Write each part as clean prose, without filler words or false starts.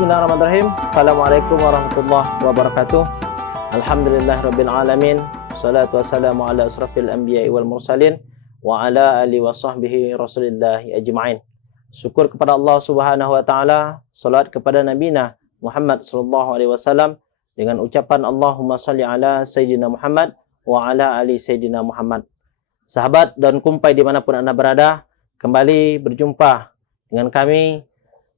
Bismillahirrahmanirrahim. Assalamualaikum warahmatullahi wabarakatuh. Alhamdulillahirabbil alamin. Wassalatu wassalamu ala asrafil anbiya'i wal mursalin wa ala alihi wa sahbihi rasulillahi ajma'in. Syukur kepada Allah Subhanahu wa taala, salat kepada nabina Muhammad sallallahu alaihi wasallam dengan ucapan Allahumma shalli ala sayyidina Muhammad wa ala ali sayyidina Muhammad. Sahabat dan kumpai dimanapun Anda berada, kembali berjumpa dengan kami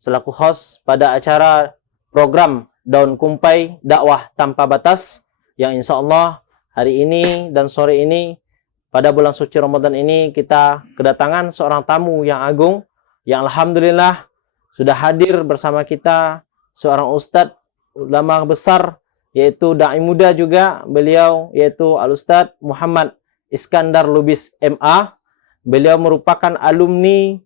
selaku host pada acara program Daun Kumpai Dakwah Tanpa Batas yang insya Allah hari ini dan sore ini pada bulan suci Ramadan ini kita kedatangan seorang tamu yang agung yang alhamdulillah sudah hadir bersama kita, seorang ustadz ulama besar yaitu dai muda juga beliau, yaitu Al-Ustadz Muhammad Iskandar Lubis MA. Beliau merupakan alumni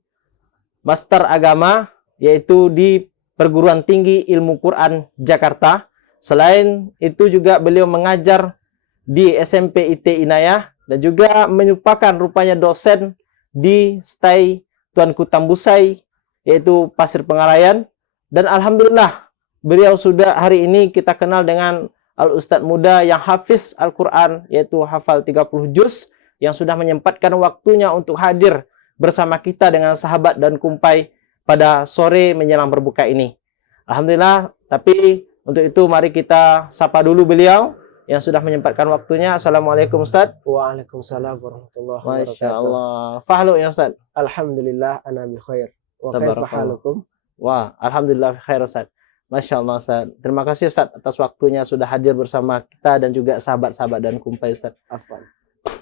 Master Agama yaitu di Perguruan Tinggi Ilmu Quran Jakarta. Selain itu juga beliau mengajar di SMP IT Inayah dan juga merupakan rupanya dosen di STAI Tuanku Tambusai yaitu Pasir Pengarayan. Dan alhamdulillah beliau sudah hari ini kita kenal dengan Al-Ustadz muda yang hafiz Al-Quran yaitu hafal 30 juz yang sudah menyempatkan waktunya untuk hadir bersama kita dengan sahabat dan kumpai pada sore menjelang berbuka ini. Alhamdulillah, tapi untuk itu mari kita sapa dulu beliau yang sudah menyempatkan waktunya. Assalamualaikum Ustaz. Waalaikumsalam warahmatullahi wabarakatuh. Masya Allah. Fahlu ya Ustaz? Alhamdulillah, ana bi khair. Wa kaifa halukum? Wah, alhamdulillah khair Ustaz. Masya Allah Ustaz. Terima kasih Ustaz atas waktunya sudah hadir bersama kita dan juga sahabat-sahabat dan kumpai Ustaz. Afwan.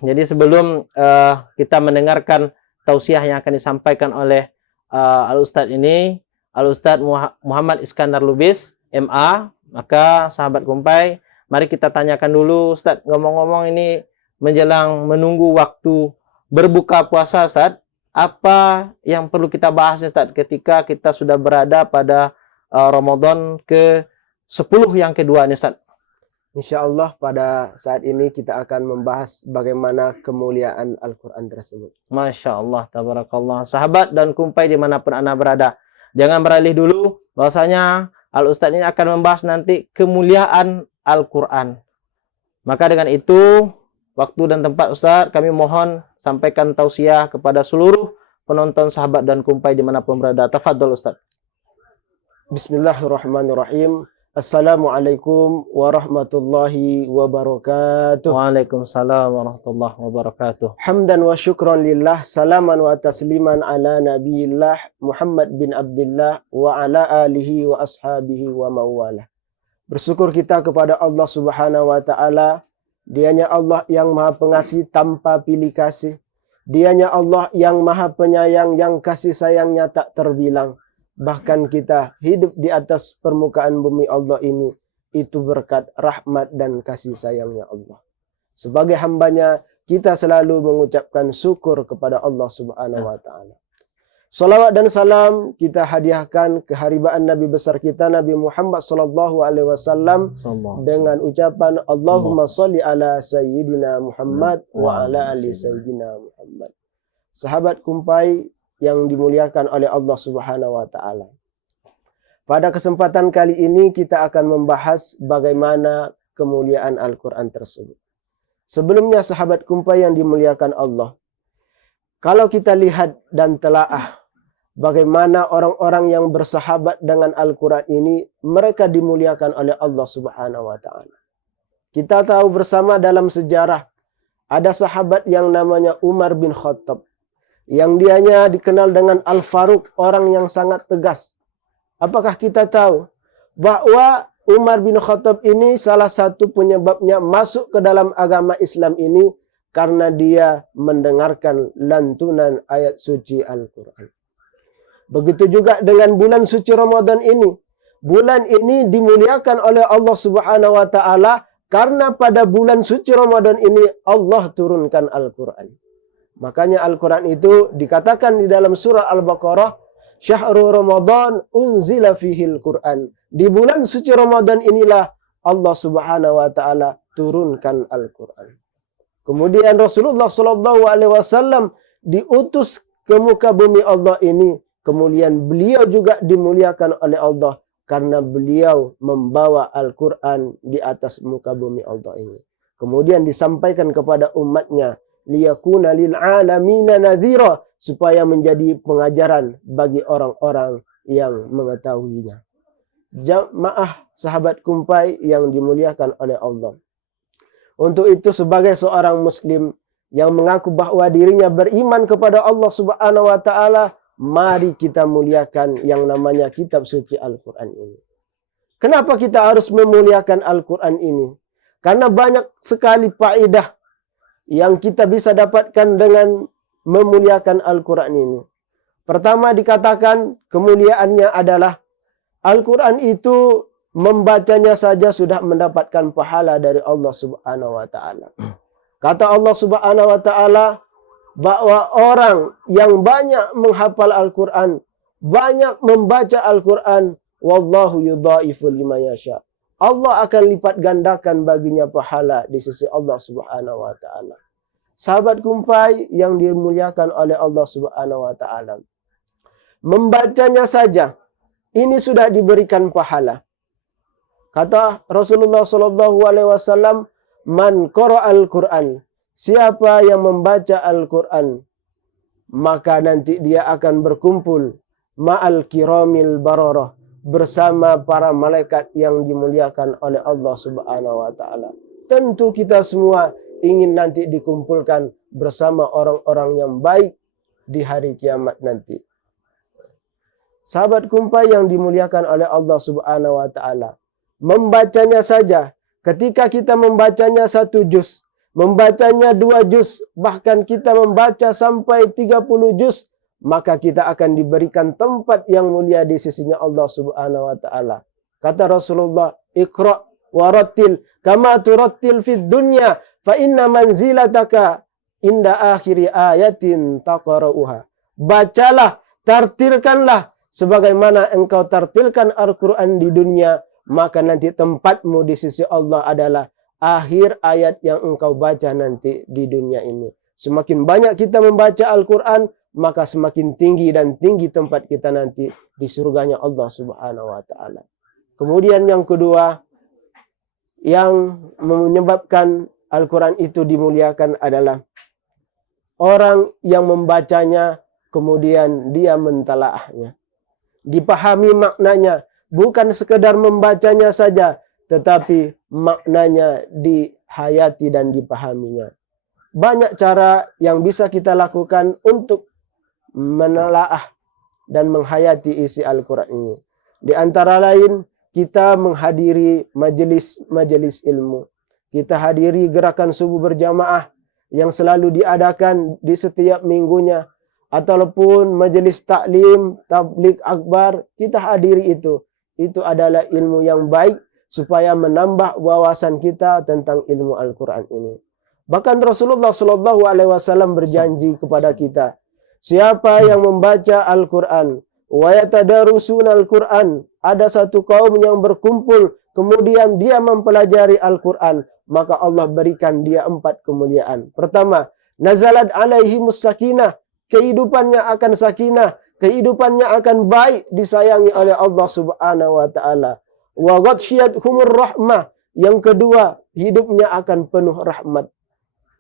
Jadi sebelum kita mendengarkan tausiah yang akan disampaikan oleh Al-Ustadz ini, Al-Ustadz Muhammad Iskandar Lubis MA, maka sahabat kumpai, mari kita tanyakan dulu Ustadz, ngomong-ngomong ini menjelang menunggu waktu berbuka puasa Ustadz, apa yang perlu kita bahas Ustadz ketika kita sudah berada pada Ramadan ke-10 yang kedua ini Ustadz? Insyaallah pada saat ini kita akan membahas bagaimana kemuliaan Al-Quran tersebut. Masya Allah, tabarakallah. Sahabat dan kumpai dimanapun Anda berada, jangan beralih dulu, bahwasanya Al-Ustadz ini akan membahas nanti kemuliaan Al-Quran. Maka dengan itu, waktu dan tempat Ustadz, kami mohon sampaikan tausiah kepada seluruh penonton sahabat dan kumpai dimanapun berada. Tafadhol Ustadz. Bismillahirrahmanirrahim. Assalamualaikum warahmatullahi wabarakatuh. Waalaikumsalam warahmatullahi wabarakatuh. Hamdan wa syukran lillah, salaman wa tasliman ala nabiyillah Muhammad bin Abdullah wa ala alihi wa ashabihi wa mawalah. Bersyukur kita kepada Allah Subhanahu wa taala. Dianya Allah yang Maha Pengasih tanpa pilih kasih. Dianya Allah yang Maha Penyayang yang kasih sayangnya tak terbilang. Bahkan kita hidup di atas permukaan bumi Allah ini, itu berkat rahmat dan kasih sayangnya Allah. Sebagai hambanya, kita selalu mengucapkan syukur kepada Allah Subhanahu wa ta'ala. Salawat dan salam kita hadiahkan keharibaan Nabi besar kita, Nabi Muhammad sallallahu alaihi wasallam dengan ucapan Allahumma sholli ala sayyidina Muhammad wa ala ali sayyidina Muhammad. Sahabat kumpai yang dimuliakan oleh Allah Subhanahu wa taala. Pada kesempatan kali ini kita akan membahas bagaimana kemuliaan Al-Qur'an tersebut. Sebelumnya sahabat kumpai yang dimuliakan Allah, kalau kita lihat dan telaah bagaimana orang-orang yang bersahabat dengan Al-Qur'an ini, mereka dimuliakan oleh Allah Subhanahu wa taala. Kita tahu bersama dalam sejarah ada sahabat yang namanya Umar bin Khattab, yang dianya dikenal dengan Al-Faruq, orang yang sangat tegas. Apakah kita tahu bahwa Umar bin Khattab ini salah satu penyebabnya masuk ke dalam agama Islam ini karena dia mendengarkan lantunan ayat suci Al-Quran. Begitu juga dengan bulan suci Ramadan ini. Bulan ini dimuliakan oleh Allah Subhanahu wa taala karena pada bulan suci Ramadan ini Allah turunkan Al-Quran. Makanya Al-Quran itu dikatakan di dalam surah Al-Baqarah, Syahrul Ramadan unzila fihil Quran. Di bulan suci Ramadan inilah Allah Subhanahu wa taala turunkan Al-Quran. Kemudian Rasulullah sallallahu alaihi wasallam diutus ke muka bumi Allah ini, kemudian beliau juga dimuliakan oleh Allah karena beliau membawa Al-Quran di atas muka bumi Allah ini. Kemudian disampaikan kepada umatnya, liyakuna lil alamina nadhira, supaya menjadi pengajaran bagi orang-orang yang mengetahuinya. Jamaah sahabat kumpai yang dimuliakan oleh Allah. Untuk itu sebagai seorang muslim yang mengaku bahwa dirinya beriman kepada Allah Subhanahu wa taala, mari kita muliakan yang namanya kitab suci Al-Quran ini. Kenapa kita harus memuliakan Al-Quran ini? Karena banyak sekali faedah yang kita bisa dapatkan dengan memuliakan Al-Quran ini. Pertama dikatakan kemuliaannya adalah Al-Quran itu membacanya saja sudah mendapatkan pahala dari Allah Subhanahu wa taala. Kata Allah Subhanahu wa taala bahwa orang yang banyak menghafal Al-Quran, banyak membaca Al-Quran, wallahu yudhaifu liman yasha. Allah akan lipat gandakan baginya pahala di sisi Allah Subhanahu wa taala. Sahabat kumpai yang dimuliakan oleh Allah Subhanahu wa taala, membacanya saja ini sudah diberikan pahala. Kata Rasulullah sallallahu alaihi wasallam, man qara'al Qur'an, siapa yang membaca Al-Quran, maka nanti dia akan berkumpul ma'al kiramil bararah, bersama para malaikat yang dimuliakan oleh Allah Subhanahu wa taala. Tentu kita semua ingin nanti dikumpulkan bersama orang-orang yang baik di hari kiamat nanti. Sahabat kumpai yang dimuliakan oleh Allah Subhanahu wa taala, membacanya saja, ketika kita membacanya 1 juz, membacanya 2 juz, bahkan kita membaca sampai 30 juz, maka kita akan diberikan tempat yang mulia di sisinya Allah Subhanahu wa taala. Kata Rasulullah, "Iqra wa rattil kama turattil fid dunya, fa inna manzilataka inda akhiri ayatin taqra'uha." Bacalah, tartilkanlah sebagaimana engkau tartilkan Al-Quran di dunia, maka nanti tempatmu di sisi Allah adalah akhir ayat yang engkau baca nanti di dunia ini. Semakin banyak kita membaca Al-Quran, maka semakin tinggi dan tinggi tempat kita nanti di surganya Allah Subhanahu wa taala. Kemudian yang kedua yang menyebabkan Al-Quran itu dimuliakan adalah orang yang membacanya kemudian dia mentelaahnya, dipahami maknanya, bukan sekedar membacanya saja, tetapi maknanya dihayati dan dipahaminya. Banyak cara yang bisa kita lakukan untuk menelaah dan menghayati isi Al-Quran ini. Di antara lain, kita menghadiri majelis ilmu. Kita hadiri gerakan subuh berjamaah yang selalu diadakan di setiap minggunya. Ataupun majelis taklim, tabligh akbar, kita hadiri itu. Itu adalah ilmu yang baik supaya menambah wawasan kita tentang ilmu Al-Quran ini. Bahkan Rasulullah SAW berjanji kepada kita, siapa yang membaca Al-Quran, wa yatadarusuna Al-Quran, ada satu kaum yang berkumpul, kemudian dia mempelajari Al-Quran, maka Allah berikan dia 4 kemuliaan. Pertama, nazalat alaihimus sakinah, kehidupannya akan sakinah, kehidupannya akan baik, disayangi oleh Allah Subhanahu wa taala. Wa ghashiyatuhumur rahmah, yang kedua, hidupnya akan penuh rahmat.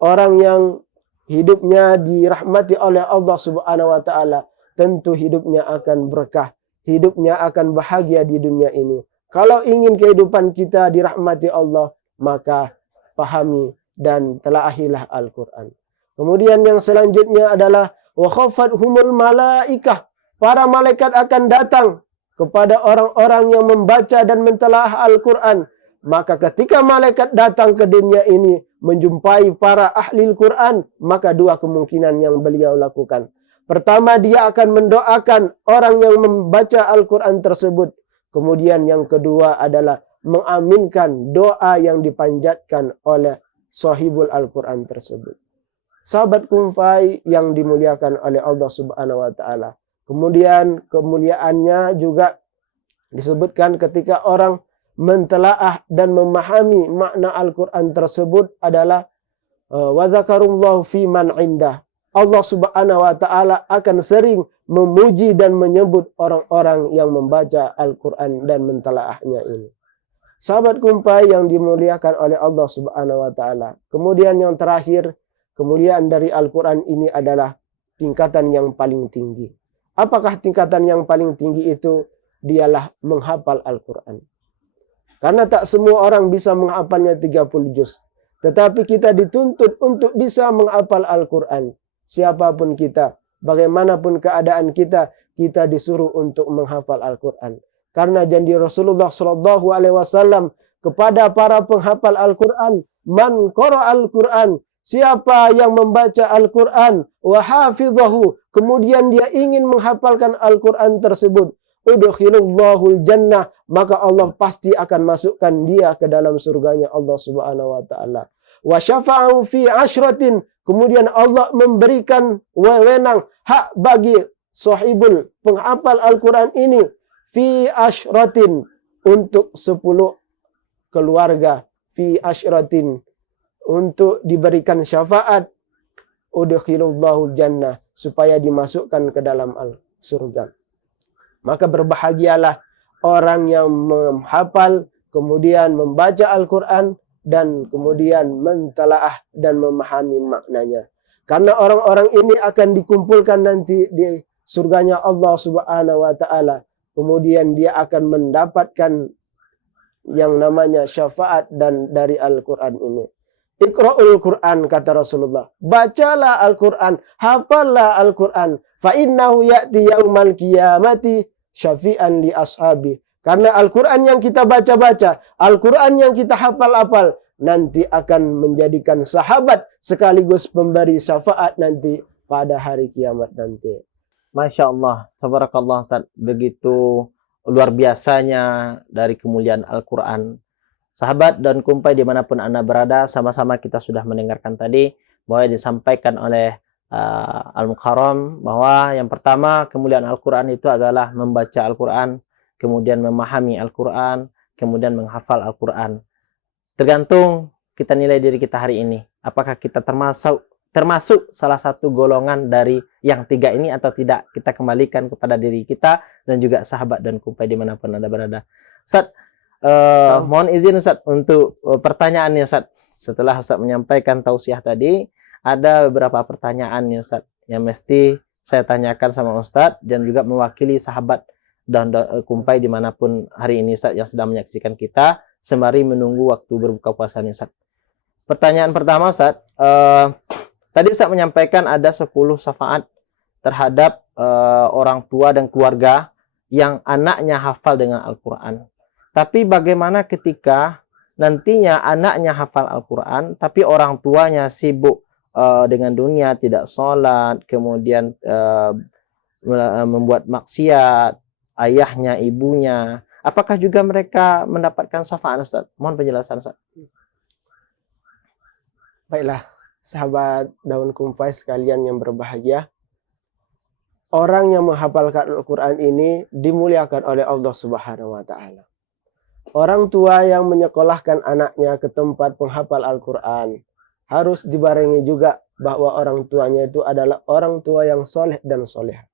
Orang yang hidupnya dirahmati oleh Allah Subhanahu wa taala, tentu hidupnya akan berkah, hidupnya akan bahagia di dunia ini. Kalau ingin kehidupan kita dirahmati Allah, maka pahami dan telaahilah Al-Quran. Kemudian yang selanjutnya adalah wa khafathumul malaikah, para malaikat akan datang kepada orang-orang yang membaca dan mentelaah Al-Quran. Maka ketika malaikat datang ke dunia ini menjumpai para ahli Al-Quran, maka 2 kemungkinan yang beliau lakukan. Pertama, dia akan mendoakan orang yang membaca Al-Quran tersebut. Kemudian yang kedua adalah mengaminkan doa yang dipanjatkan oleh sahibul Al-Quran tersebut. Sahabat kumpai yang dimuliakan oleh Allah Subhanahu wa taala. Kemudian kemuliaannya juga disebutkan ketika orang mentelaah dan memahami makna Al-Quran tersebut adalah wa dzakarullahu fi man indah. Allah Subhanahu wa taala akan sering memuji dan menyebut orang-orang yang membaca Al-Qur'an dan mentalaahnya ini. Sahabat kumpai yang dimuliakan oleh Allah Subhanahu wa taala. Kemudian yang terakhir, kemuliaan dari Al-Qur'an ini adalah tingkatan yang paling tinggi. Apakah tingkatan yang paling tinggi itu? Dialah menghafal Al-Qur'an. Karena tak semua orang bisa menghafalnya 30 juz. Tetapi kita dituntut untuk bisa menghafal Al-Qur'an. Siapapun kita, bagaimanapun keadaan kita, kita disuruh untuk menghafal Al-Qur'an. Karena janji Rasulullah SAW kepada para penghafal Al-Qur'an, man qara'al Qur'an, siapa yang membaca Al-Qur'an wa hafidhahu, kemudian dia ingin menghafalkan Al-Qur'an tersebut, udkhilullahul jannah, maka Allah pasti akan masukkan dia ke dalam surganya Allah Subhanahu wa taala. Wa syafa'u fi ashratin, kemudian Allah memberikan wewenang hak bagi sahibul penghafal Al-Qur'an ini fi ashratin, untuk 10 keluarga, fi ashratin, untuk diberikan syafaat, udkhilullahul jannah, supaya dimasukkan ke dalam surga. Maka berbahagialah orang yang menghafal, kemudian membaca Al-Qur'an, dan kemudian mentalaah dan memahami maknanya. Karena orang-orang ini akan dikumpulkan nanti di surganya Allah Subhanahu wa taala. Kemudian dia akan mendapatkan yang namanya syafaat dan dari Al-Qur'an ini. Iqra'ul Qur'an, kata Rasulullah. Bacalah Al-Qur'an, hafallah Al-Qur'an. Fa innahu ya'ti yaumal qiyamati syafi'an li ashabi. Karena Al-Qur'an yang kita baca-baca, Al-Qur'an yang kita hafal-hafal, nanti akan menjadikan sahabat sekaligus pemberi syafaat nanti pada hari kiamat nanti. Masya Allah, tabarakallah Ustaz. Begitu luar biasanya dari kemuliaan Al-Quran. Sahabat dan kumpai dimanapun Anda berada, sama-sama kita sudah mendengarkan tadi bahwa disampaikan oleh Al-Mukarram bahwa yang pertama kemuliaan Al-Quran itu adalah membaca Al-Quran, kemudian memahami Al-Quran, kemudian menghafal Al-Quran. Tergantung kita nilai diri kita hari ini. Apakah kita termasuk salah satu golongan dari yang 3 ini atau tidak, kita kembalikan kepada diri kita dan juga sahabat dan kumpai dimanapun Anda berada. Ustaz, mohon izin Ustaz untuk pertanyaannya Ustaz. Setelah Ustaz menyampaikan tausiah tadi, ada beberapa pertanyaan nih Ustaz yang mesti saya tanyakan sama Ustaz dan juga mewakili sahabat dan kumpai dimanapun hari ini Ustaz yang sedang menyaksikan kita sembari menunggu waktu berbuka puasa nih Ustaz. Pertanyaan pertama Ustaz, tadi Ustaz menyampaikan ada 10 syafaat terhadap orang tua dan keluarga yang anaknya hafal dengan Al-Quran. Tapi bagaimana ketika nantinya anaknya hafal Al-Quran, tapi orang tuanya sibuk dengan dunia, tidak sholat, kemudian membuat maksiat, ayahnya, ibunya. Apakah juga mereka mendapatkan syafaat Ustaz? Mohon penjelasan Ustaz. Baiklah. Sahabat daun kumpai sekalian yang berbahagia, orang yang menghafalkan Al-Quran ini dimuliakan oleh Allah Subhanahu wa taala. Orang tua yang menyekolahkan anaknya ke tempat penghafal Al-Quran harus dibarengi juga bahwa orang tuanya itu adalah orang tua yang soleh dan soleha.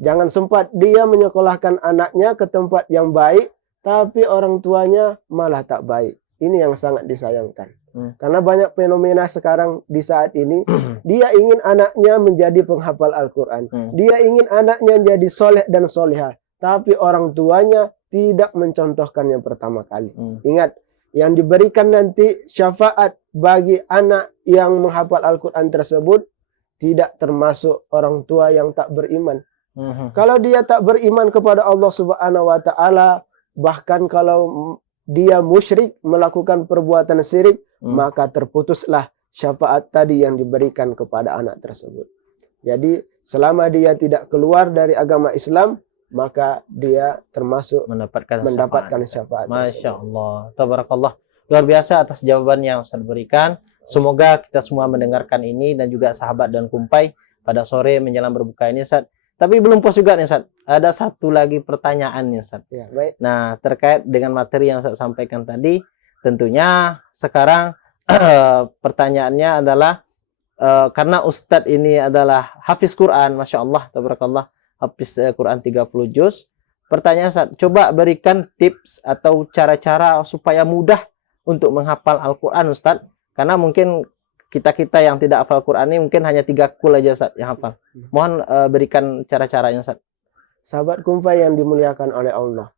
Jangan sempat dia menyekolahkan anaknya ke tempat yang baik, tapi orang tuanya malah tak baik. Ini yang sangat disayangkan. Karena banyak fenomena sekarang di saat ini, dia ingin anaknya menjadi penghafal Al-Quran. Dia ingin anaknya jadi soleh dan soleha. Tapi orang tuanya tidak mencontohkan yang pertama kali. Ingat, yang diberikan nanti syafaat bagi anak yang menghafal Al-Quran tersebut tidak termasuk orang tua yang tak beriman. Kalau dia tak beriman kepada Allah Subhanahu wa taala, bahkan kalau dia musyrik melakukan perbuatan syirik, maka terputuslah syafaat tadi yang diberikan kepada anak tersebut. Jadi selama dia tidak keluar dari agama Islam, maka dia termasuk mendapatkan syafaat. Masya Allah, tabarakallah. Luar biasa atas jawaban yang Ustaz berikan. Semoga kita semua mendengarkan ini dan juga sahabat dan kumpai pada sore menjelang berbuka ini Ustaz. Tapi belum puas juga nih Ustaz. Ada satu lagi pertanyaan nih Ustaz. Ya, baik. Nah, terkait dengan materi yang Ustaz sampaikan tadi, tentunya sekarang pertanyaannya adalah karena Ustadz ini adalah hafiz Quran, Masya Allah, tabarakallah, hafiz Quran 30 juz. Pertanyaan Ustadz, coba berikan tips atau cara-cara supaya mudah untuk menghafal Al-Quran Ustadz. Karena mungkin kita-kita yang tidak hafal Quran ini mungkin hanya 3 kul aja Ustadz yang hafal. Mohon berikan cara-caranya Ustadz. Sahabat kumpai yang dimuliakan oleh Allah.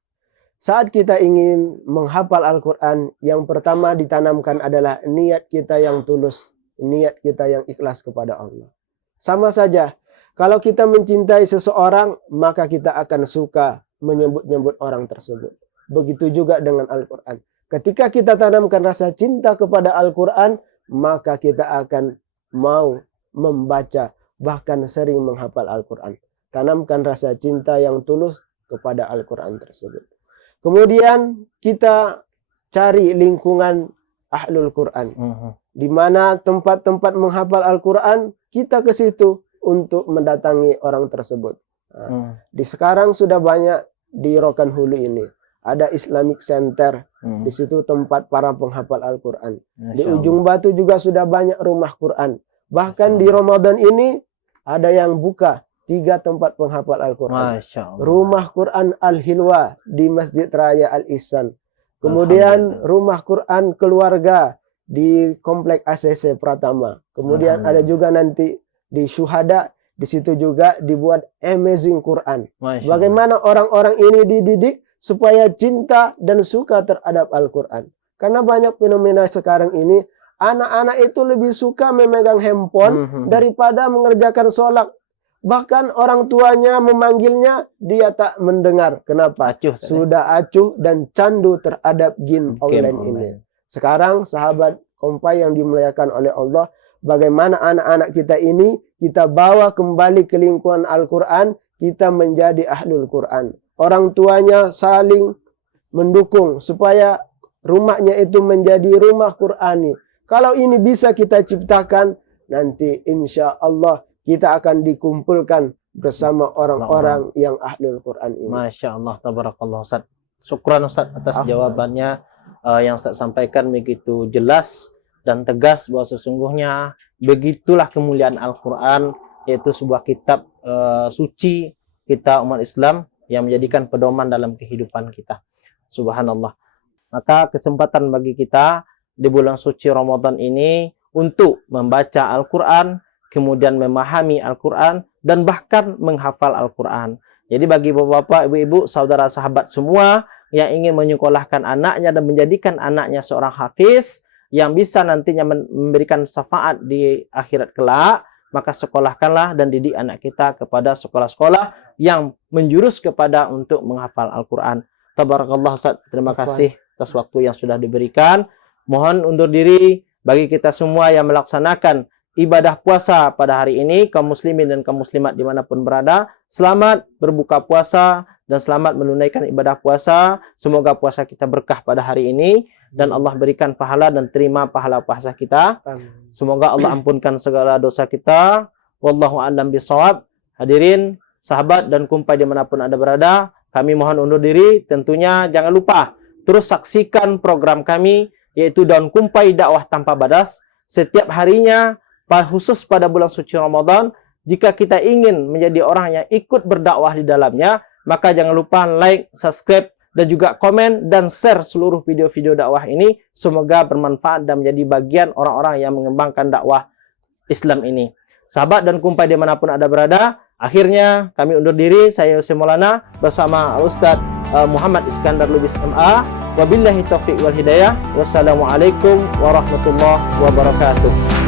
Saat kita ingin menghafal Al-Quran, yang pertama ditanamkan adalah niat kita yang tulus, niat kita yang ikhlas kepada Allah. Sama saja, kalau kita mencintai seseorang, maka kita akan suka menyebut-nyebut orang tersebut. Begitu juga dengan Al-Quran. Ketika kita tanamkan rasa cinta kepada Al-Quran, maka kita akan mau membaca, bahkan sering menghafal Al-Quran. Tanamkan rasa cinta yang tulus kepada Al-Quran tersebut. Kemudian kita cari lingkungan ahlul Quran. Di mana tempat-tempat menghafal Al-Quran, kita ke situ untuk mendatangi orang tersebut. Di sekarang sudah banyak di Rokan Hulu ini. Ada Islamic Center. Di situ tempat para penghafal Al-Quran. Di Ujung Batu juga sudah banyak rumah Quran. Bahkan di Ramadan ini ada yang buka 3 tempat penghafal Al-Quran. Rumah Quran Al-Hilwa di Masjid Raya Al-Ihsan. Kemudian rumah Quran keluarga di Komplek ACC Pratama. Kemudian ada juga nanti di Syuhada. Di situ juga dibuat Amazing Quran. Bagaimana orang-orang ini dididik supaya cinta dan suka terhadap Al-Quran. Karena banyak fenomena sekarang ini, anak-anak itu lebih suka memegang handphone daripada mengerjakan sholat. Bahkan orang tuanya memanggilnya, dia tak mendengar. Kenapa? Sudah acuh dan candu terhadap game online ini. Sekarang sahabat kompai yang dimuliakan oleh Allah, bagaimana anak-anak kita ini kita bawa kembali ke lingkungan Al-Quran, kita menjadi ahlul Quran. Orang tuanya saling mendukung supaya rumahnya itu menjadi rumah Qurani. Kalau ini bisa kita ciptakan, nanti insya Allah kita akan dikumpulkan bersama orang-orang yang ahlul Quran ini. Masya Allah, tabarakallah Ustaz. Syukran Ustaz atas jawabannya yang Ustaz sampaikan begitu jelas dan tegas bahwa sesungguhnya begitulah kemuliaan Al-Quran, yaitu sebuah kitab suci kita umat Islam yang menjadikan pedoman dalam kehidupan kita. Subhanallah. Maka kesempatan bagi kita di bulan suci Ramadan ini untuk membaca Al-Quran, kemudian memahami Al-Quran, dan bahkan menghafal Al-Quran. Jadi bagi bapak-bapak, ibu-ibu, saudara sahabat semua yang ingin menyekolahkan anaknya dan menjadikan anaknya seorang hafiz yang bisa nantinya memberikan syafaat di akhirat kelak, maka sekolahkanlah dan didik anak kita kepada sekolah-sekolah yang menjurus kepada untuk menghafal Al-Quran. Tabarakallah Ustaz, terima kasih atas waktu yang sudah diberikan. Mohon undur diri bagi kita semua yang melaksanakan ibadah puasa pada hari ini, kaum muslimin dan kaum muslimat dimanapun berada. Selamat berbuka puasa dan selamat menunaikan ibadah puasa. Semoga puasa kita berkah pada hari ini dan Allah berikan pahala dan terima pahala puasa kita. Semoga Allah ampunkan segala dosa kita. Wallahu a'lam bishawab. Hadirin, sahabat dan kumpai dimanapun Anda berada, kami mohon undur diri. Tentunya jangan lupa terus saksikan program kami, yaitu Daun Kumpai Dakwah Tanpa Batas. Setiap harinya, khusus pada bulan suci Ramadan, jika kita ingin menjadi orang yang ikut berdakwah di dalamnya, maka jangan lupa like, subscribe, dan juga komen dan share seluruh video-video dakwah ini. Semoga bermanfaat dan menjadi bagian orang-orang yang mengembangkan dakwah Islam ini. Sahabat dan kumpai dimanapun Anda berada, akhirnya kami undur diri. Saya Yusuf Maulana bersama Ustadz Muhammad Iskandar Lubis MA. Wabillahi taufiq wal hidayah. Wassalamualaikum warahmatullahi wabarakatuh.